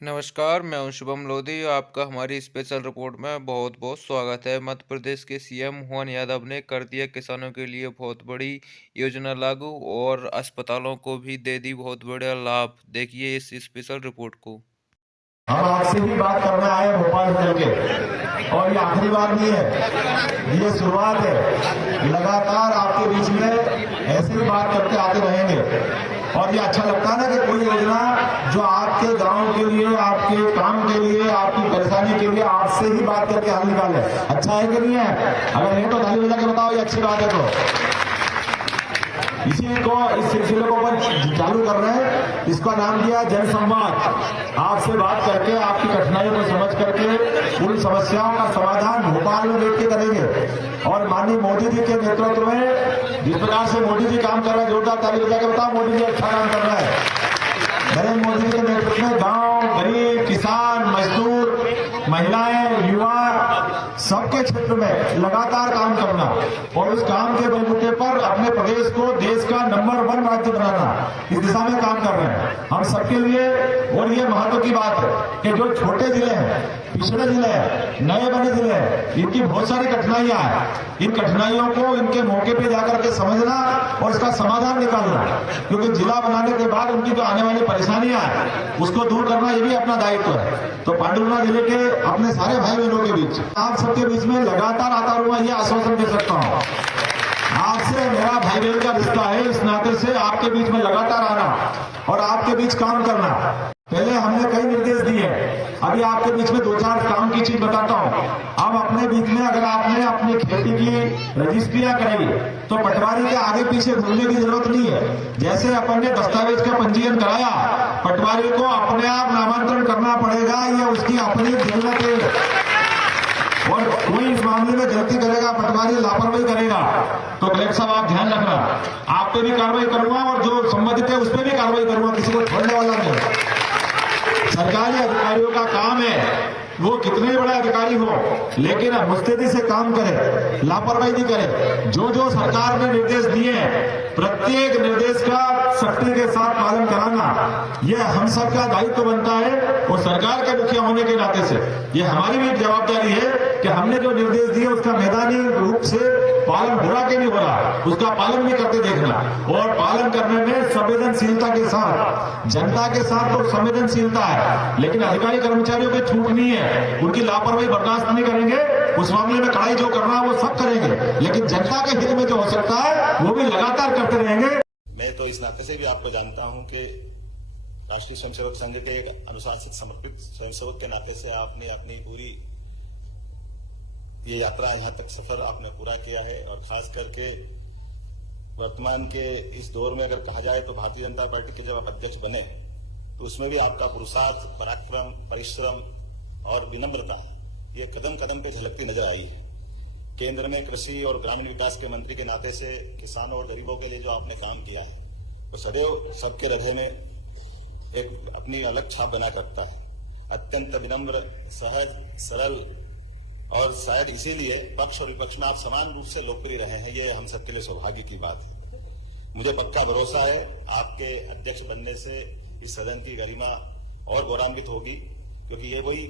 नमस्कार, मैं हूं शुभम लोधी। आपका हमारी स्पेशल रिपोर्ट में बहुत बहुत स्वागत है। मध्य प्रदेश के सीएम मोहन यादव ने कर दिया किसानों के लिए बहुत बड़ी योजना लागू और अस्पतालों को भी दे दी बहुत बड़ा लाभ। देखिए इस स्पेशल रिपोर्ट को। हम आपसे भी बात करने आए हैं भोपाल से चलके, और ये आखिरी बार नहीं है, ये शुरुआत है। लगातार आपके बीच में ऐसे ही बात करके आते रहेंगे। और ये अच्छा लगता है ना कि कोई योजना जो आपके गांव के लिए, आपके काम के लिए, आपकी परेशानी के लिए आपसे ही बात करके हल निकाले। अच्छा है कि नहीं है? अगर नहीं तो ताली बजा के बताओ ये अच्छी बात है। तो इसी को, इस सिलसिले को अपन चालू कर रहे हैं। इसका नाम दिया जन संवाद। आपसे बात करके, आपकी कठिनाइयों को समझ करके उन समस्याओं का समाधान भोपाल में बैठ के करेंगे। और माननीय मोदी जी के नेतृत्व में जिस प्रकार से मोदी जी काम कर रहे हैं, जोरदार ताली बजा के बताओ मोदी जी अच्छा काम कर रहा है। नरेंद्र मोदी जी के नेतृत्व में गांव, गरीब, किसान, मजदूर, महिलाएं, युवा सबके क्षेत्र में लगातार काम करना और उस काम के बलबूते पर अपने प्रदेश को देश का नंबर 1 राज्य बनाना, इस दिशा में काम कर रहे हैं हम सबके लिए। और ये महत्व की बात है कि जो छोटे जिले हैं, पिछड़े जिले हैं, नए बने जिले हैं, इनकी बहुत सारी कठिनाइयां हैं। इन कठिनाइयों को इनके मौके पे जाकर के समझना और इसका समाधान निकालना, क्योंकि जिला बनाने के बाद उनकी जो आने वाली परेशानियां हैं उसको दूर करना ये भी अपना दायित्व है। तो पांडुपुरा जिले के अपने सारे भाई बहनों के बीच, आप सबके बीच में लगातार आता रहूंगा, ये आश्वासन दे सकता हूँ। आपसे मेरा भाई बहन का रिश्ता है, इस नाते से आपके बीच में लगातार आना और आपके बीच काम करना। पहले हमने कई निर्देश दिए, अभी आपके बीच में 2-4 काम की चीज बताता हूँ। अब अपने बीच में अगर आपने अपनी खेती की रजिस्ट्रियां कराई तो पटवारी के आगे पीछे घूमने की जरूरत नहीं है। जैसे अपन ने दस्तावेज का पंजीयन कराया, पटवारी को अपने आप नामांतरण करना पड़ेगा, ये उसकी अपनी जरूरत है। और कोई इस मामले में गलती करेगा, पटवारी लापरवाही करेगा तो कलेक्टर साहब आप ध्यान रखना, आप पे भी कार्रवाई करूंगा और जो संबंधित है उस पर भी कार्रवाई करूंगा, किसी को छोड़ने वाला नहीं। सरकारी अधिकारियों का काम है, वो कितने बड़े अधिकारी हो लेकिन मुस्तैदी से काम करे, लापरवाही नहीं करे। जो जो सरकार ने निर्देश दिए हैं प्रत्येक निर्देश का सख्ती के साथ पालन कराना ये हम सबका दायित्व बनता है। और सरकार के मुखिया होने के नाते से ये हमारी भी जवाबदारी है कि हमने जो निर्देश दिए उसका मैदानी रूप से पालन बुरा के नहीं हो रहा, उसका पालन भी करते देखना। और पालन करने में संवेदनशीलता के साथ, जनता के साथ तो संवेदनशीलता है, लेकिन अधिकारी कर्मचारियों की छूट नहीं है, उनकी लापरवाही बर्दाश्त नहीं करेंगे। उस मामले में कड़ाई जो करना है वो सब करेंगे, लेकिन जनता के हित में जो हो सकता है वो भी लगातार करते रहेंगे। मैं तो इस नाते से भी आपको जानता हूं कि राष्ट्रीय स्वयंसेवक संघ के एक अनुशासित समर्पित स्वयंसेवक के नाते से आपने अपनी पूरी ये यात्रा यहाँ तक सफर आपने पूरा किया है। और खास करके वर्तमान के इस दौर में अगर कहा जाए तो भारतीय जनता पार्टी के जब आप अध्यक्ष बने तो उसमें भी आपका पुरुषार्थ, पराक्रम, परिश्रम और विनम्रता ये कदम कदम पे झलकती नजर आई है। केंद्र में कृषि और ग्रामीण विकास के मंत्री के नाते से किसानों और गरीबों के लिए जो आपने काम किया है वो सदैव सबके हृदय में एक अपनी अलग छाप बना करता है। अत्यंत विनम्र, सहज, सरल और शायद इसीलिए पक्ष और विपक्ष में आप समान रूप से लोकप्रिय रहे हैं। ये हम सबके लिए सौभाग्य की बात है। मुझे पक्का भरोसा है आपके अध्यक्ष बनने से इस सदन की गरिमा और गौरवान्वित होगी, क्योंकि ये वही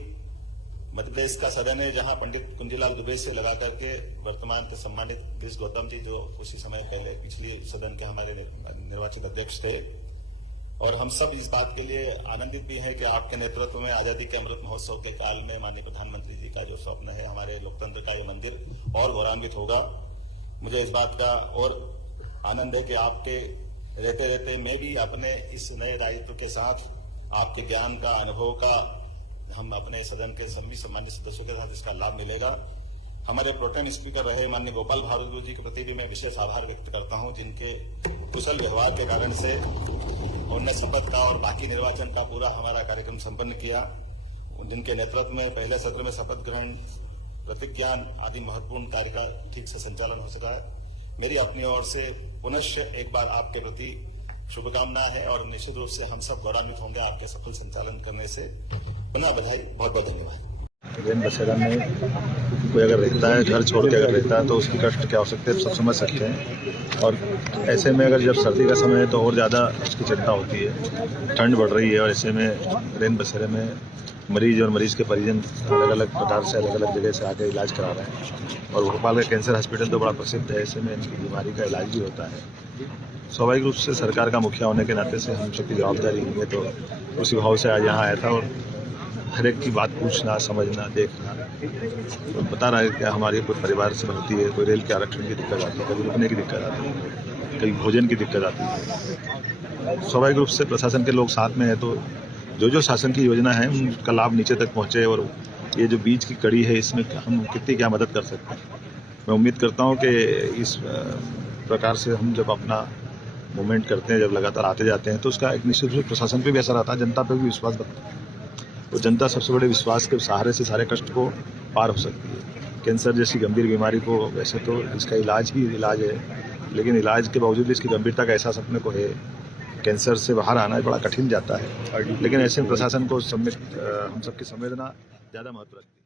मध्य प्रदेश का सदन है जहां पंडित कुंजीलाल दुबे से लगा करके वर्तमान के सम्मानित गिरीश गौतम जी जो उसी समय पहले पिछली सदन के हमारे निर्वाचित अध्यक्ष थे। और हम सब इस बात के लिए आनंदित भी हैं कि आपके नेतृत्व में आजादी के अमृत महोत्सव के काल में माननीय प्रधानमंत्री जी का जो स्वप्न है हमारे लोकतंत्र का ये मंदिर और गौरवान्वित होगा। मुझे इस बात का और आनंद है कि आपके रहते रहते मैं भी अपने इस नए दायित्व के साथ आपके ज्ञान का, अनुभव का हम अपने सदन के सभी सम्मानित सदस्यों के साथ इसका लाभ मिलेगा। हमारे प्रोटेम स्पीकर रहे माननीय गोपाल भार्गव जी के प्रति भी मैं विशेष आभार व्यक्त करता हूं, जिनके कुशल व्यवहार के कारण से उन्होंने शपथ का और बाकी निर्वाचन का पूरा हमारा कार्यक्रम संपन्न किया। जिनके नेतृत्व में पहले सत्र में शपथ ग्रहण, प्रतिज्ञान आदि महत्वपूर्ण कार्य का ठीक से संचालन हो सका है। मेरी अपनी ओर से पुनश्च एक बार आपके प्रति शुभकामनाएं है और निश्चित रूप से हम सब गौरवान्वित होंगे आपके सफल संचालन करने से। पुनः बधाई, बहुत बहुत धन्यवाद। रेन बसेरा में कोई अगर रहता है, घर छोड़ के अगर रहता है तो उसकी कष्ट क्या हो सकते हैं सब समझ सकते हैं। और ऐसे में अगर जब सर्दी का समय है तो और ज़्यादा उसकी चिंता होती है, ठंड बढ़ रही है और ऐसे में रेन बसेरे में मरीज और मरीज़ के परिजन अलग अलग प्रकार से अलग अलग जगह से आकर इलाज करा रहे हैं। और भोपाल का कैंसर हॉस्पिटल तो बड़ा प्रसिद्ध है, ऐसे में इनकी बीमारी का इलाज भी होता है। स्वाभाविक रूप से सरकार का मुखिया होने के नाते से हम सबकी जवाबदारी है, तो उसी भाव से आज यहाँ आया था और हर एक की बात पूछना, समझना, देखना। तो बता रहा है कि हमारी कोई परिवार से बनती है, कोई रेल के आरक्षण की दिक्कत आती है, कभी रुकने की दिक्कत आती है, कभी भोजन की दिक्कत आती है। स्वाभाविक रूप से प्रशासन के लोग साथ में है तो जो शासन की योजना है उनका लाभ नीचे तक पहुँचे। और ये जो बीच की कड़ी है इसमें हम कितनी क्या मदद कर सकते हैं। मैं उम्मीद करता हूँ कि इस प्रकार से हम जब अपना मूवमेंट करते हैं, जब लगातार आते जाते हैं तो उसका एक निश्चित रूप से प्रशासन पे भी असर आता है, जनता पे भी विश्वास बनता है। तो जनता सबसे बड़े विश्वास के सहारे से सारे कष्ट को पार हो सकती है। कैंसर जैसी गंभीर बीमारी को वैसे तो इसका इलाज ही इलाज है, लेकिन इलाज के बावजूद इसकी गंभीरता का एहसास अपने को है। कैंसर से बाहर आना बड़ा कठिन जाता है, लेकिन ऐसे में प्रशासन को हम सबकी संवेदना ज़्यादा महत्व रखती है।